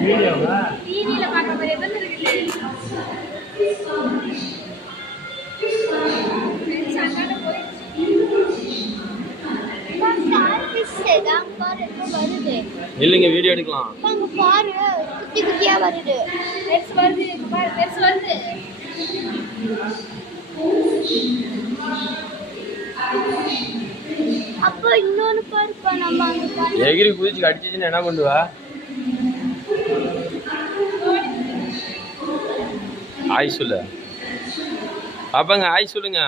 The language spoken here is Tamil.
டிவில பாக்குற மாதிரி எதுவும் இருக்குது. இல்லைங்க வீடியோ எடுக்கலாம். பாரு குட்டி குட்டியா வருது. பெருசு வருது பாரு, பெருசு வருது. அப்போ இன்னொன்னு பாருப்பா, நம்ம அங்க எகிரி குதிச்சு அடிச்சிச்சுன்னா என்ன பண்ணுவா? ஆய் சொல்லு பாப்பாங்க, ஆய் சொல்லுங்க.